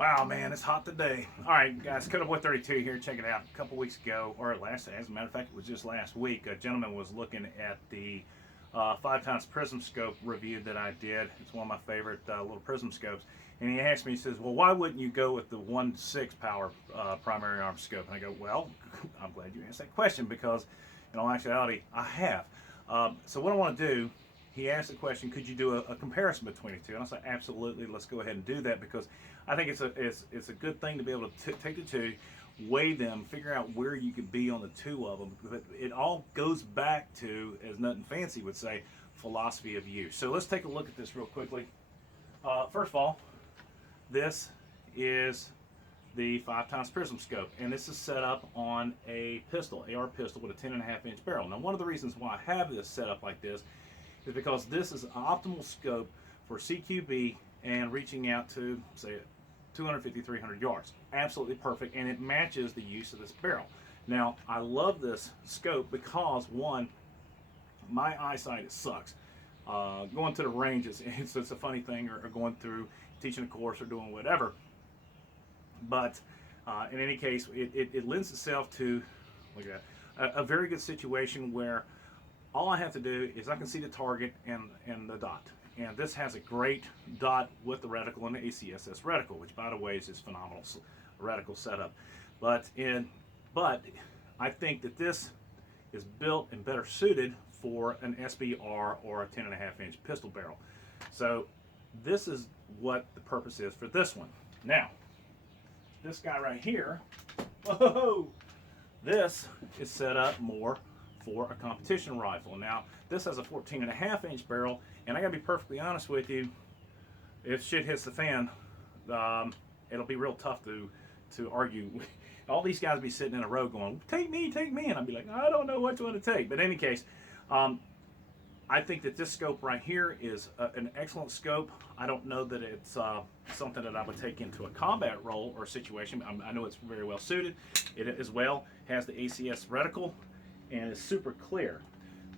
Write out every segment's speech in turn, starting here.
Wow, man, it's hot today. All right, guys, Code of 132 here. Check it out. A couple weeks ago, or as a matter of fact, it was just last week, a gentleman was looking at the 5 times prism scope review that I did. It's one of my favorite little prism scopes. And he asked me, he says, well, why wouldn't you go with the 1/6 power primary arm scope? And I go, well, I'm glad you asked that question because in all actuality, I have. So what I want to do, he asked the question, could you do a comparison between the two? And I said, absolutely, let's go ahead and do that because I think it's a good thing to be able to take the two, weigh them, figure out where you could be on the two of them. But it all goes back to, as Nothing Fancy would say, philosophy of use. So let's take a look at this real quickly. First of all, this is the 5 times prism scope, and this is set up on a pistol, AR pistol with a 10.5-inch barrel. Now, one of the reasons why I have this set up like this is because this is an optimal scope for CQB and reaching out to, say, 250, 300 yards. Absolutely perfect, and it matches the use of this barrel. Now, I love this scope because, one, my eyesight, it sucks. Going to the range, it's a funny thing, or going through teaching a course or doing whatever. But in any case, it lends itself to, look at that, a very good situation where all I have to do is I can see the target and the dot. And this has a great dot with the reticle and the ACSS reticle, which, by the way, is just phenomenal reticle setup. But I think that this is built and better suited for an SBR or a 10.5-inch pistol barrel. So this is what the purpose is for this one. Now, this guy right here, whoa, this is set up more for a competition rifle. Now, this has a 14.5-inch barrel, and I gotta be perfectly honest with you, if shit hits the fan, it'll be real tough to argue. All these guys be sitting in a row going, take me, and I'd be like, I don't know which one to take. But in any case, I think that this scope right here is an excellent scope. I don't know that it's something that I would take into a combat role or situation. I know it's very well suited. It as well has the ACS reticle and is super clear.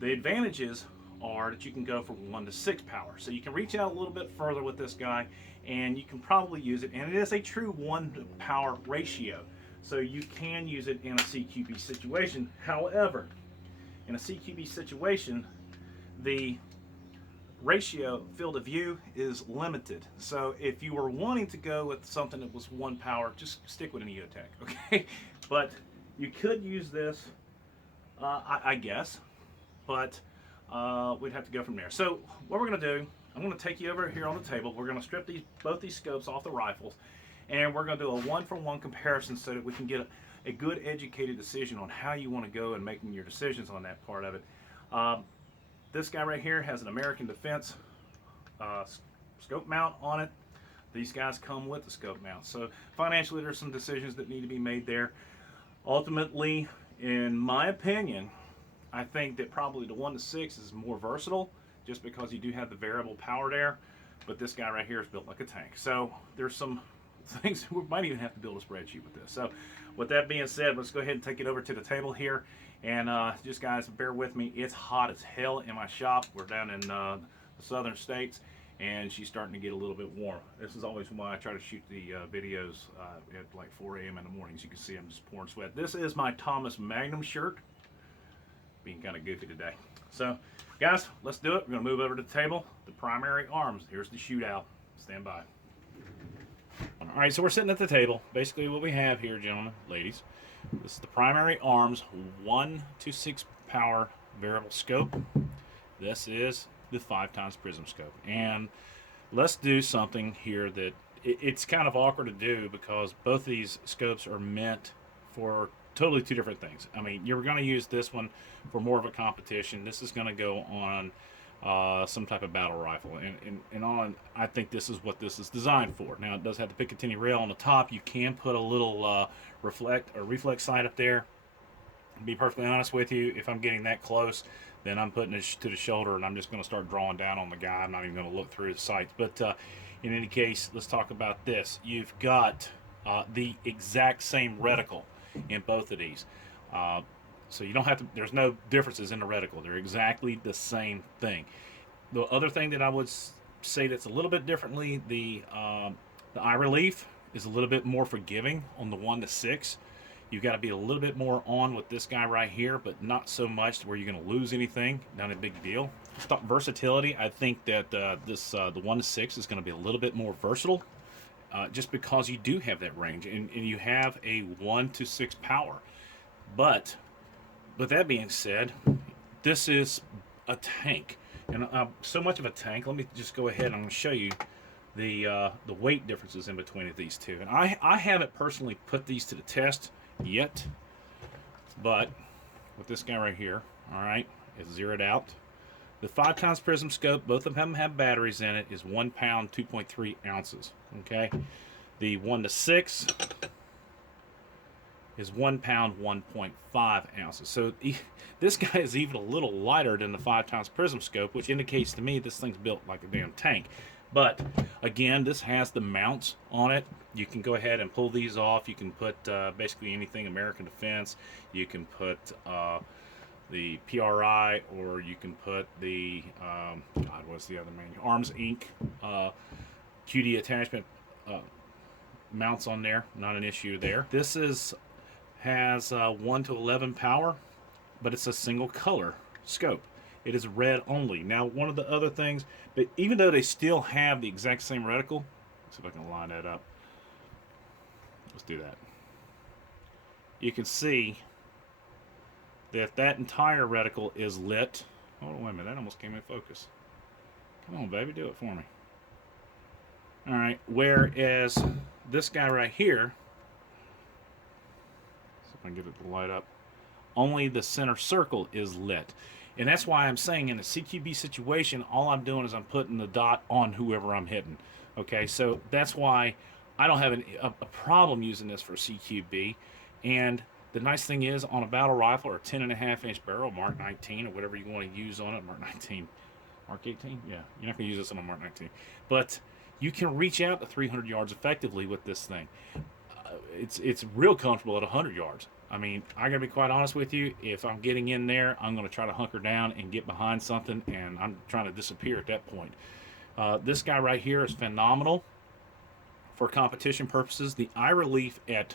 The advantages are that you can go from 1/6 power. So you can reach out a little bit further with this guy and you can probably use it. And it is a true 1 power ratio. So you can use it in a CQB situation. However, in a CQB situation, the ratio field of view is limited. So if you were wanting to go with something that was 1 power, just stick with an EOTech, okay? But you could use this, I guess, but we'd have to go from there. So what we're gonna do, I'm gonna take you over here on the table. We're gonna strip both these scopes off the rifles, and we're gonna do a 1-for-1 comparison so that we can get a good educated decision on how you wanna go and making your decisions on that part of it. This guy right here has an American Defense scope mount on it. These guys come with the scope mount. So financially, there's some decisions that need to be made there. Ultimately, in my opinion, I think that probably the 1/6 is more versatile just because you do have the variable power there. But this guy right here is built like a tank. So there's some things we might even have to build a spreadsheet with this. So with that being said, let's go ahead and take it over to the table here. And just guys, bear with me. It's hot as hell in my shop. We're down in the southern states, and she's starting to get a little bit warm. This is always why I try to shoot the videos at like 4 a.m. in the morning. As you can see, I'm just pouring sweat. This is my Thomas Magnum shirt. Being kind of goofy today. So, guys, let's do it. We're going to move over to the table. The primary arms. Here's the shootout. Stand by. All right, so we're sitting at the table. Basically what we have here, gentlemen, ladies, this is the primary arms 1/6 power variable scope. This is the 5 times prism scope. And let's do something here that it's kind of awkward to do because both these scopes are meant for totally 2 different things. I mean, you're going to use this one for more of a competition. This is going to go on some type of battle rifle, and I think this is what this is designed for. Now, it does have the Picatinny rail on the top. You can put a little reflex sight up there. To be perfectly honest with you, if I'm getting that close, then I'm putting it to the shoulder, and I'm just going to start drawing down on the guy. I'm not even going to look through the sights. But in any case, let's talk about this. You've got the exact same reticle in both of these. So you don't have to, there's no differences in the reticle. They're exactly the same thing. The other thing that I would say that's a little bit differently, the eye relief is a little bit more forgiving on the 1 to 6. You've got to be a little bit more on with this guy right here, but not so much to where you're going to lose anything. Not a big deal. Versatility, I think that the 1 to 6 is going to be a little bit more versatile, just because you do have that range, and you have a 1 to 6 power. But with that being said, this is a tank, and so much of a tank. Let me just go ahead and I'm going to show you the weight differences in between of these two. And I haven't personally put these to the test yet, but with this guy right here, all right, it's zeroed out. The 5x Prism Scope, both of them have batteries in it, is 1 pound, 2.3 ounces. Okay, the 1 to 6 is 1 pound, 1.5 ounces. So this guy is even a little lighter than the 5x Prism Scope, which indicates to me this thing's built like a damn tank. But again, this has the mounts on it. You can go ahead and pull these off. You can put basically anything American Defense. You can put the PRI, or you can put the God, what's the other main? Arms Inc. QD attachment mounts on there. Not an issue there. This has 1 to 11 power, but it's a single color scope. It is red only. Now, one of the other things, but even though they still have the exact same reticle, let's see if I can line that up. Let's do that. You can see that that entire reticle is lit. Oh, wait a minute, that almost came in focus. Come on, baby, do it for me. All right, whereas this guy right here, see if I can get it to light up, only the center circle is lit. And that's why I'm saying in a CQB situation, all I'm doing is I'm putting the dot on whoever I'm hitting. Okay, so that's why I don't have a problem using this for CQB. And the nice thing is, on a battle rifle or a 10.5-inch barrel, Mark 19 or whatever you want to use on it, Mark 19, Mark 18, yeah, you're not going to use this on a Mark 19. But you can reach out to 300 yards effectively with this thing. It's real comfortable at 100 yards. I mean, I gotta be quite honest with you. If I'm getting in there, I'm gonna try to hunker down and get behind something, and I'm trying to disappear at that point. This guy right here is phenomenal for competition purposes. The eye relief at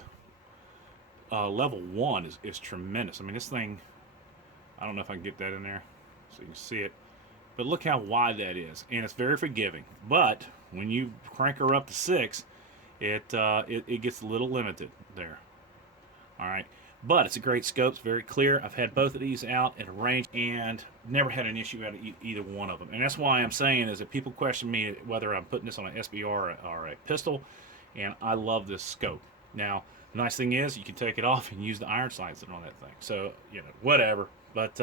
level 1 is tremendous. I mean, this thing, I don't know if I can get that in there so you can see it, but look how wide that is, and it's very forgiving. But when you crank her up to 6, it gets a little limited there. All right. But it's a great scope. It's very clear. I've had both of these out at a range and never had an issue out of either one of them. And that's why I'm saying is that people question me whether I'm putting this on an SBR or a pistol, and I love this scope. Now, the nice thing is you can take it off and use the iron sights on that thing. So, you know, whatever. But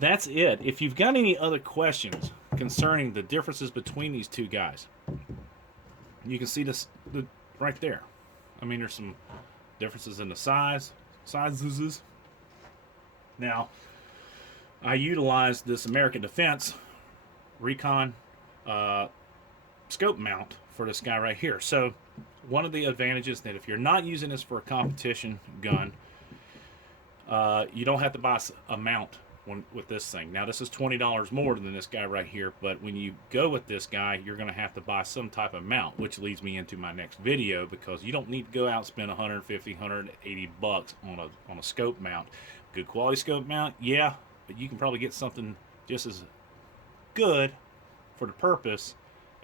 that's it. If you've got any other questions concerning the differences between these two guys, you can see this right there. I mean, there's some differences in the sizes. Now, I utilized this American Defense Recon scope mount for this guy right here. So one of the advantages that if you're not using this for a competition gun, you don't have to buy a mount with this thing. Now, this is $20 more than this guy right here, but when you go with this guy, you're going to have to buy some type of mount, which leads me into my next video, because you don't need to go out and spend 150, 180 bucks on a scope mount. Good quality scope mount, yeah, but you can probably get something just as good for the purpose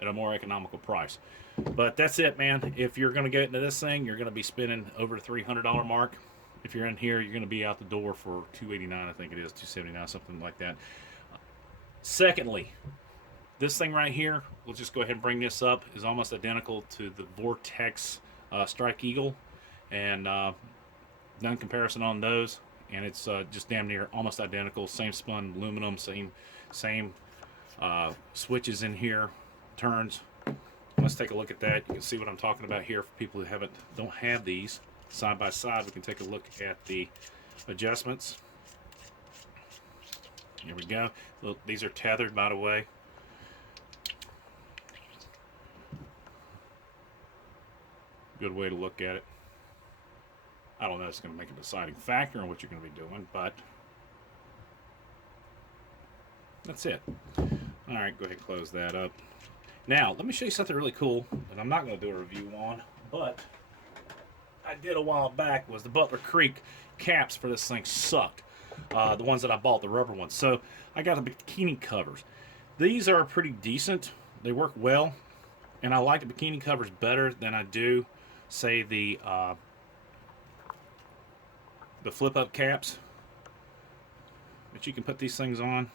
at a more economical price. But that's it, man. If you're going to get into this thing, you're going to be spending over the $300 mark. If you're in here, you're going to be out the door for $289, I think it is, $279, something like that. Secondly, this thing right here, we'll just go ahead and bring this up, is almost identical to the Vortex Strike Eagle, and done comparison on those, and it's just damn near almost identical. Same spun aluminum, same switches in here, turns. Let's take a look at that. You can see what I'm talking about here for people who don't have these. Side by side, we can take a look at the adjustments. Here we go. Look, these are tethered, by the way. Good way to look at it. I don't know if it's going to make a deciding factor on what you're going to be doing, but that's it. All right, go ahead and close that up. Now, let me show you something really cool that I'm not going to do a review on, but I did a while back was the Butler Creek caps for this thing sucked. The ones that I bought, the rubber ones. So I got the Bikini Covers. These are pretty decent. They work well, and I like the Bikini Covers better than I do, say, the flip-up caps. But you can put these things on,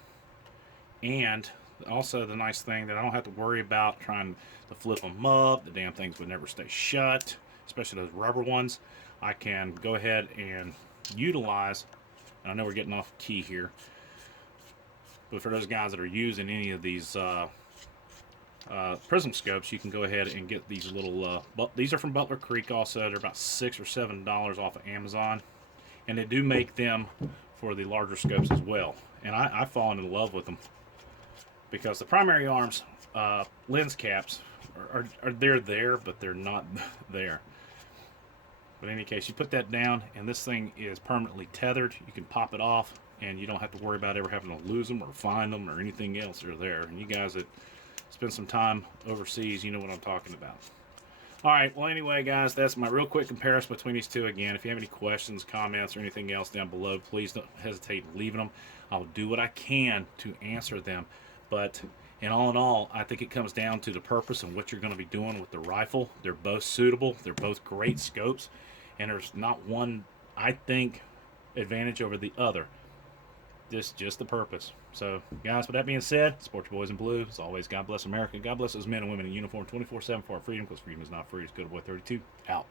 and also the nice thing that I don't have to worry about trying to flip them up. The damn things would never stay shut, especially those rubber ones. I can go ahead and utilize, and I know we're getting off key here, but for those guys that are using any of these prism scopes, you can go ahead and get these little, these are from Butler Creek also. They're about $6 or $7 off of Amazon, and they do make them for the larger scopes as well. And I've fallen in love with them because the primary arms lens caps are they're there, but they're not there. But in any case, you put that down, and this thing is permanently tethered. You can pop it off, and you don't have to worry about ever having to lose them or find them or anything else. They're there. And you guys that spend some time overseas, you know what I'm talking about. All right, well, anyway, guys, that's my real quick comparison between these two. Again, if you have any questions, comments, or anything else down below, please don't hesitate leaving them. I'll do what I can to answer them. But in all, I think it comes down to the purpose and what you're going to be doing with the rifle. They're both suitable. They're both great scopes. And there's not one, I think, advantage over the other. Just the purpose. So, guys, with that being said, support your boys in blue. As always, God bless America. God bless those men and women in uniform 24/7 for our freedom, because freedom is not free. It's Good Boy 32 out.